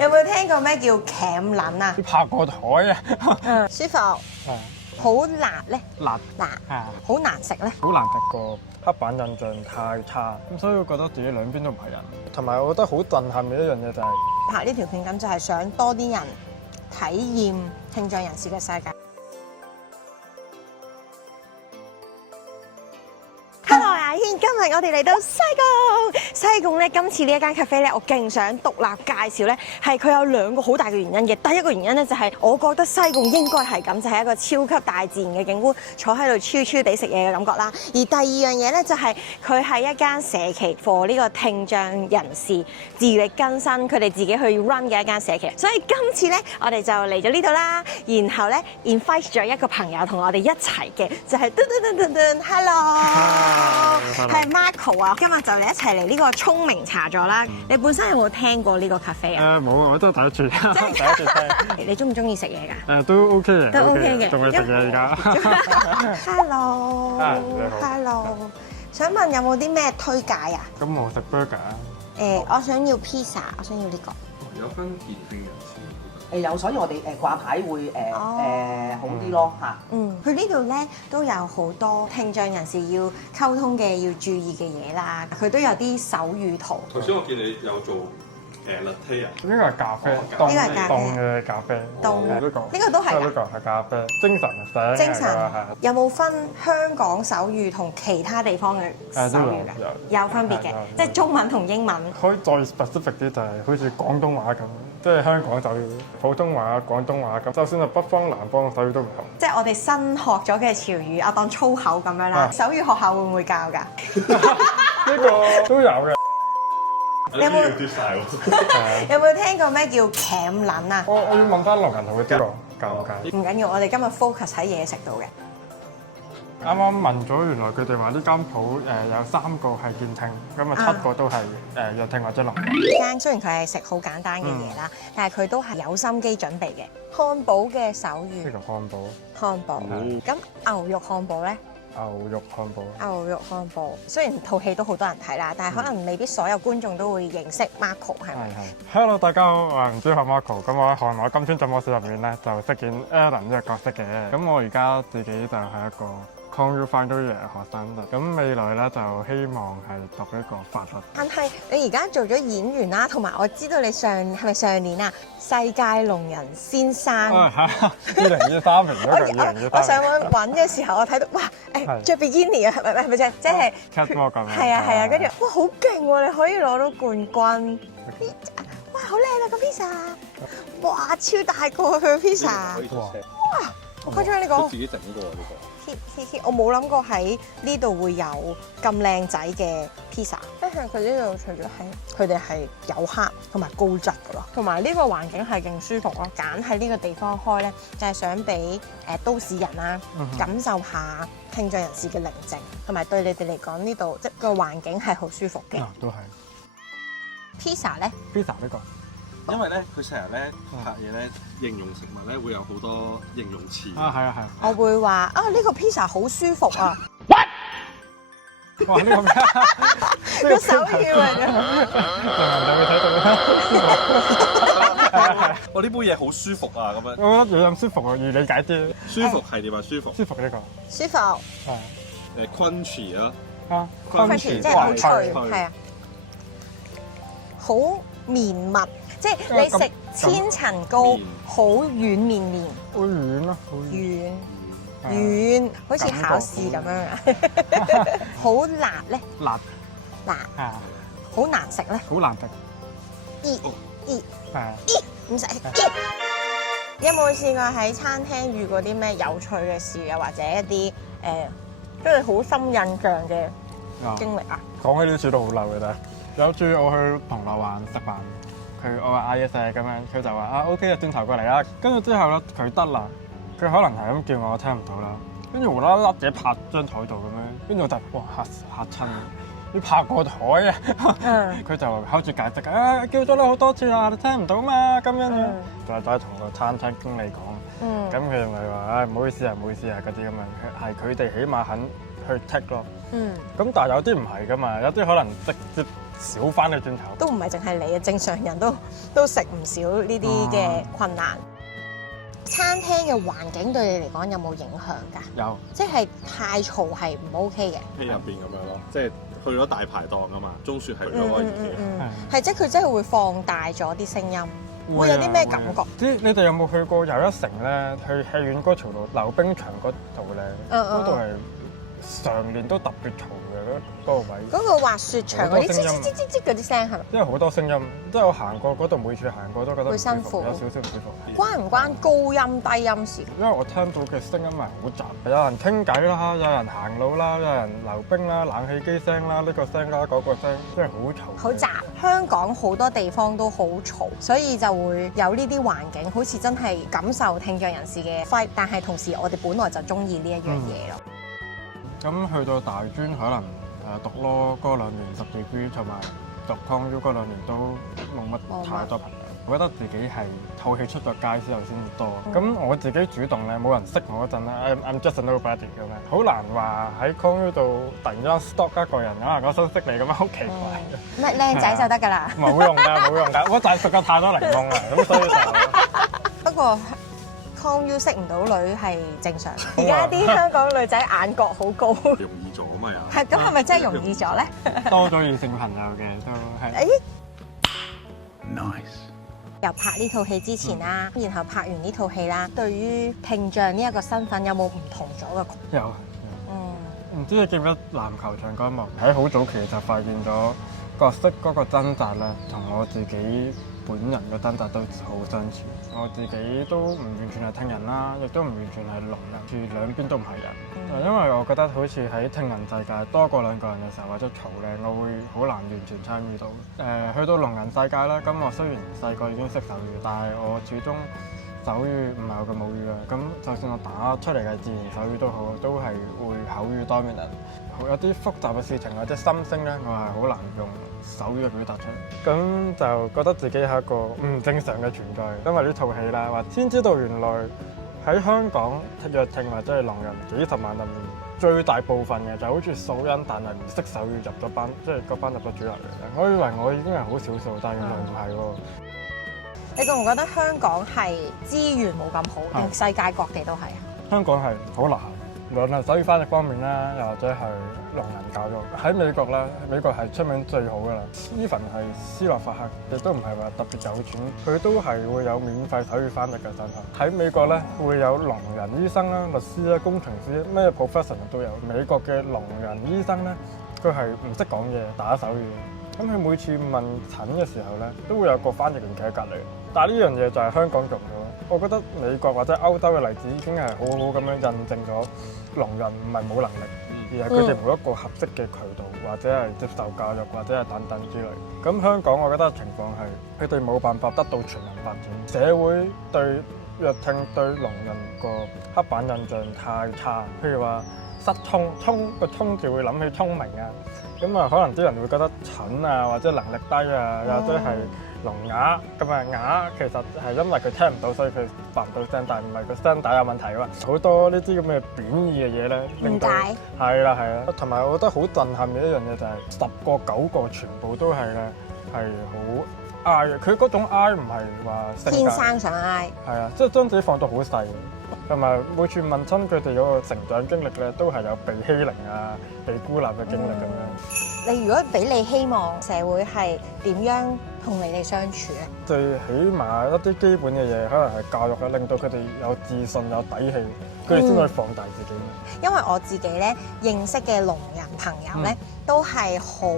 有冇聽過咩叫鉗撚啊？拍個台啊！舒服。係好辣咧，辣辣。係好難食咧。好難食個刻板印象太差，咁所以我覺得自己兩邊都唔係人。同埋我覺得好震撼嘅一樣嘢就係拍呢條片咁就係想多啲人體驗聽障人士嘅世界。Hello， 阿軒，今日我哋嚟到西貢。西貢咧，今次呢一間 cafe 咧，我勁想獨立介紹咧，係佢有兩個好大嘅原因嘅。第一個原因咧就係我覺得西貢應該係咁，就係一個超級大自然嘅景觀，坐喺度超超地食嘢嘅感覺啦。而第二樣嘢咧就係佢係一間社企 for 呢個聽障人士自力更生，佢哋自己去 run 嘅一間社企。所以今次咧，我哋就嚟咗呢度啦，然後咧 invite 咗一個朋友同我哋一齊嘅，就係Hello。係 Marco 啊！今日就嚟一齊嚟呢個聰明茶座啦。你本身有冇聽過呢個 cafe 啊？冇啊，我都係第一次，第一次聽。你中唔中意食嘢㗎？都 OK 嘅，都 OK 嘅。仲會食嘢而家。Hello，想問有冇啲咩推介啊？咁我食 burger。我想要 pizza， 我想要呢個。有分健聽人士。有，所以我哋掛牌會好啲咯嚇。佢呢度咧都有好多聽障人士要溝通嘅要注意嘅嘢啦。佢都有啲手語圖。頭先我見你有做latte 啊？呢個係咖啡，凍嘅咖啡。凍呢個都係。呢個係咖啡，精神精神有冇分香港手語同其他地方嘅手語㗎？有分別嘅，即係中文同英文。可以再 specific 啲，就係好似廣東話咁，即係香港就普通話、廣東話咁。就算係北方、南方手語都唔同。即係我哋新學咗嘅潮語，我當粗口咁樣啦。手語學校會唔會教㗎？呢個都有嘅。你有冇有冇聽過咩叫鉗撚啊？我要問翻龍人同佢知道教唔教？唔緊要，我哋今日 focus 喺嘢食度嘅。啱啱問咗，原來佢哋話呢間鋪有3個係健聽，咁啊7個都係弱聽或者聾。呢間雖然佢係食好簡單嘅嘢啦，但係佢都係有心機準備嘅。漢堡嘅手語。呢個漢堡。漢堡。咁牛肉漢堡咧？牛肉漢堡。牛肉漢堡，雖然套戲都好多人睇啦，但係可能未必所有觀眾都會認識 Marco 係咪？係。Hello， 大家好，我係唔知係 Marco。咁我喺《韓我今天怎麼寫》入面咧就飾演 Alan 呢個角色嘅。咁我而家自己就係一個抗要翻到嘢學生啦。咁未來咧就希望係讀一個法律。但係你而家做咗演員啦，同埋我知道你係咪上年啊？世界聾人先生。2023年嗰個2023。我上網揾嘅時候，我睇到哇着比基尼啊，係咪即係 catwalk 咁樣。係啊，跟住哇好勁喎！你可以攞到冠軍。哇好靚啊個 pizza！ 哇超大個佢個 pizza！ 哇好誇張呢個。自己整呢個呢個。我冇諗過喺呢度會有咁靚仔嘅 pizza。跟住佢呢度除咗係佢哋係有黑同埋高質嘅咯，同埋呢個環境係勁舒服咯。揀喺呢個地方開咧，就係想俾都市人啦感受下聽障人士嘅寧靜，同埋對你哋嚟講呢度即係個環境係好舒服嘅。都係。pizza 咧 ？pizza 呢個。因為咧，佢成日咧拍嘢咧，形容食物咧會有好多形容詞。係。我會話呢個 pizza 好舒服啊！哇！呢個咩？個手語嚟嘅。人就會睇到。我呢杯嘢好舒服啊！咁樣。我覺得嘢咁舒服啊，易理解啲。舒服係點啊？舒服。舒服呢個。舒服。係。crunchy 啊。crunchy 即係好脆，係啊。好綿密。即係你食千層糕，好軟綿綿，好軟咯，軟，好似考試咁樣啊！好辣咧，辣，好難食咧，好難食，唔使。有冇試過喺餐廳遇過啲咩有趣嘅事啊，或者一啲即係好深印象嘅經歷啊？講起呢啲事都好嬲嘅啫。有次我去銅鑼灣食飯。我話嗌嘢食咁樣，佢就話OK 啊，轉頭過嚟啦。跟住之後咧，佢得啦，佢可能係咁叫我聽唔到啦。跟住無啦啦自己拍張台度咁樣，跟住我就哇嚇親，要拍個台啊！佢就開始解釋叫咗你好多次啦，你聽唔到嘛咁樣。就同個餐廳經理講，咁佢咪話唔好意思啊，唔好意思啊嗰啲咁樣，係佢哋起碼肯去 take 咯。咁但係有啲唔係噶嘛，有啲可能直接少翻你轉頭。都唔係淨係你啊，正常人都食唔少呢啲嘅困難。餐廳嘅環境對你嚟講有冇影響㗎？有，即係太嘈係唔 OK 嘅。戲入邊咁樣咯，即係去咗大排檔啊嘛，中雪係咗嗰件事。係即係佢真係會放大咗啲聲音，會有啲咩感覺？你哋有冇去過又一城咧？去戲院嗰條路溜冰場嗰度咧，嗰度係常年都特別嘈嘅嗰個位。嗰個滑雪場嗰啲吱吱吱吱嗰啲聲係咪？因為好多聲音，即係我行過嗰度，每次行過都覺得會辛苦，有少少唔舒服。關唔關高音低音事？因為我聽到嘅聲音係好雜，有人傾偈啦，有人行路啦，有人溜冰啦，冷氣機聲啦，呢個聲啦，嗰個聲，真係好嘈。好雜。香港好多地方都好嘈，所以就會有呢啲環境，好似真係感受聽障人士嘅 vibe，但係同時我哋本來就中意呢一樣嘢咯。咁去到大專可能讀 law 嗰2年10 degree 同埋讀 ConU 嗰2年都冇乜太多朋友。我覺得自己係透氣出咗街之後先多。咁我自己主動咧，冇人識我嗰陣咧 ，I'm just a nobody 咁樣，好難話喺 ConU 度突然間 stalk 一個人啊，我想識你咁樣，好奇怪。乜靚仔就得㗎啦？冇用㗎，冇用㗎，我就係食咗太多檸檬啦，咁所以就不過 ConU 識唔到女係正常。而家啲香港女仔眼角好高，容易咗嘛又。係咁係咪真係容易咗咧？多咗異性朋友嘅都係。Nice。由拍呢套戲之前啦，然後拍完呢套戲啦，對於聽障呢一個身份有冇唔同咗嘅？有。唔知你記唔記得籃球場嗰一幕？喺好早期就發現咗角色嗰個掙扎咧，同我自己本人嘅掙扎都好相似。我自己都唔完全係聽人啦，亦都唔完全係聾人，住兩邊都唔係人。因為我覺得好似喺聽人世界多過2個人嘅時候，或者嘈咧，我會好難完全參與到。去到聾人世界啦，咁我雖然細個已經識手語，但係我始終手語唔係我嘅母語啊。咁就算我打出嚟嘅自然手語都好，都係會口語多面人。有啲複雜嘅事情或者心聲咧，我係好難用手語去表達出嚟。咁就覺得自己係一個唔正常嘅存在。因為呢套戲啦，話先知道原來喺香港弱聽或者係聾人幾十萬入面，最大部分嘅就好似素欣，但係唔識手語入咗班，即係個班入咗主流嚟嘅。我以為我已經係好少數，但係原來唔係喎。你覺唔覺得香港係資源冇咁好？定世界各地都係啊？香港係好難，無論係手語翻譯方面啦，又或者係聾人教育。喺美國咧，美國係出名最好噶啦。Even 係斯洛伐克，亦都唔係話特別有錢，佢都係會有免費手語翻譯嘅產品。喺美國咧，會有聾人醫生啦、律師啦、工程師，咩 professional 都有。美國嘅聾人醫生咧，佢係唔識講嘢，打手語。咁佢每次問診嘅時候咧，都會有個翻譯員企喺隔離。但係呢樣嘢就係香港做唔到。我覺得美國或者歐洲嘅例子已經係好好咁樣印證咗聾人唔係冇能力，而係佢哋冇一個合適嘅渠道，或者係接受教育，或者係等等之類。咁香港我覺得情況係佢哋冇辦法得到全民發展，社會對弱聽對聾人個刻板印象太差。譬如話失聰個聰字會諗起聰明啊，咁啊可能啲人會覺得蠢啊，或者能力低啊，或者係聾啞咁啊，啞其實係因為佢聽唔到，所以佢發唔到聲，但係唔係個聲帶有問題啊嘛。好多呢啲咁嘅貶義嘅嘢咧，令到係啦，同埋我覺得好震撼嘅一樣嘢就係10個9個全部都係咧係好嗌嘅。佢嗰種嗌唔係話天生想嗌，係啊，即係將自己放到好細。同埋每次問親佢哋嗰個成長經歷咧，都係有被欺凌啊、被孤立嘅經歷咁樣。你如果俾你希望社會係點樣同你哋相處咧？最起碼一啲基本嘅嘢，可能係教育啊，令到佢哋有自信、有底氣，佢哋先可以放大自己。因為我自己咧認識嘅聾人朋友咧，都係好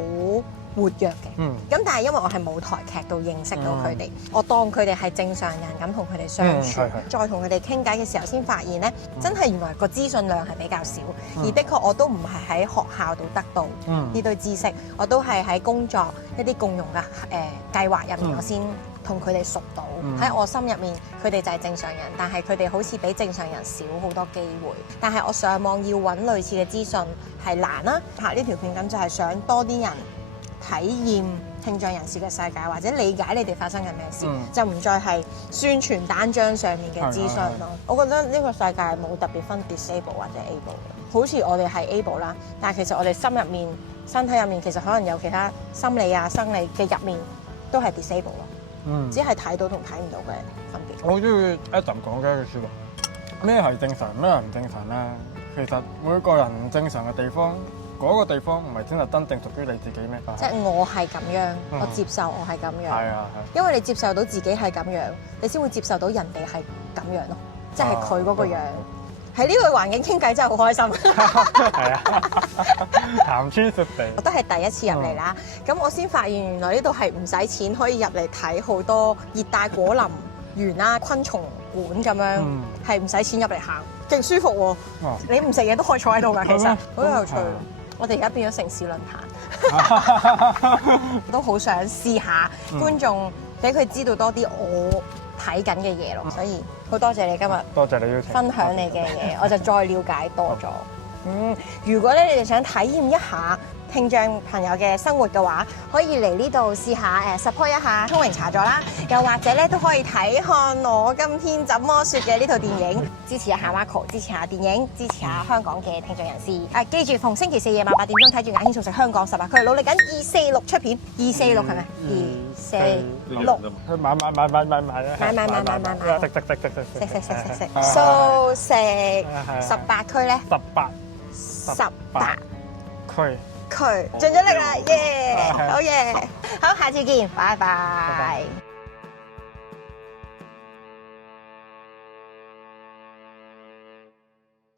活躍嘅，咁但係因為我係舞台劇度認識到佢哋，我當佢哋係正常人咁同佢哋相處，再同佢哋傾偈嘅時候，先發現咧，真係原來個資訊量係比較少，而的確我都唔係喺學校度得到呢堆知識，我都係喺工作一啲共融嘅計劃入面，我先同佢哋熟到。喺我心入面，佢哋就係正常人，但係佢哋好似比正常人少好多機會。但係我上網要揾類似嘅資訊係難啦，拍呢條片咁就係想多啲人體驗聽障人士嘅世界，或者理解你哋發生緊咩事，嗯就唔再係宣傳單張上面嘅資訊咯。我覺得呢個世界冇特別分 disable 或者 able 嘅，好似我哋係 able 啦，但係其實我哋心入面、身體入面其實可能有其他心理啊、生理嘅入面都係 disable 咯。只係睇到同睇唔到嘅分別。我好中意 Adam 講嘅一句説話，咩係正常，咩係唔正常咧？其實每個人唔正常嘅地方，嗰個地方唔係真係真正屬於你自己咩？即係我係咁樣，我接受我係咁樣。係啊係。因為你接受到自己係咁樣，你先會接受到人哋係咁樣咯。即係佢嗰個樣。喺呢個環境傾偈真係好開心。係啊，談天說地。我都係第一次入嚟啦，咁我先發現原來呢度係唔使錢可以入嚟睇好多熱帶果林園啦、昆蟲館咁樣，係唔使錢入嚟行，勁舒服喎。你唔食嘢都可以坐喺度㗎，其實好有趣。我哋而家變咗城市論壇，都好想試下觀眾俾佢知道多啲我睇緊嘅嘢咯，所以好多謝你今日多謝你邀請分享你嘅嘢，我就再了解多咗。如果咧你哋想體驗一下聽障朋友嘅生活嘅話，可以嚟呢度試下support 一下聰榮茶座啦，又或者咧都可以睇看我今天怎麼說嘅呢套電影，支持一下 Marco， 支持下電影，支持下香港嘅聽障人士。記住逢星期四夜晚8點鐘睇住《眼牽素食香港18區》，努力緊246出片，246係咪？246。去買食，素食18區咧，18區盡咗力啦，耶！好嘢，好，下次見，拜拜。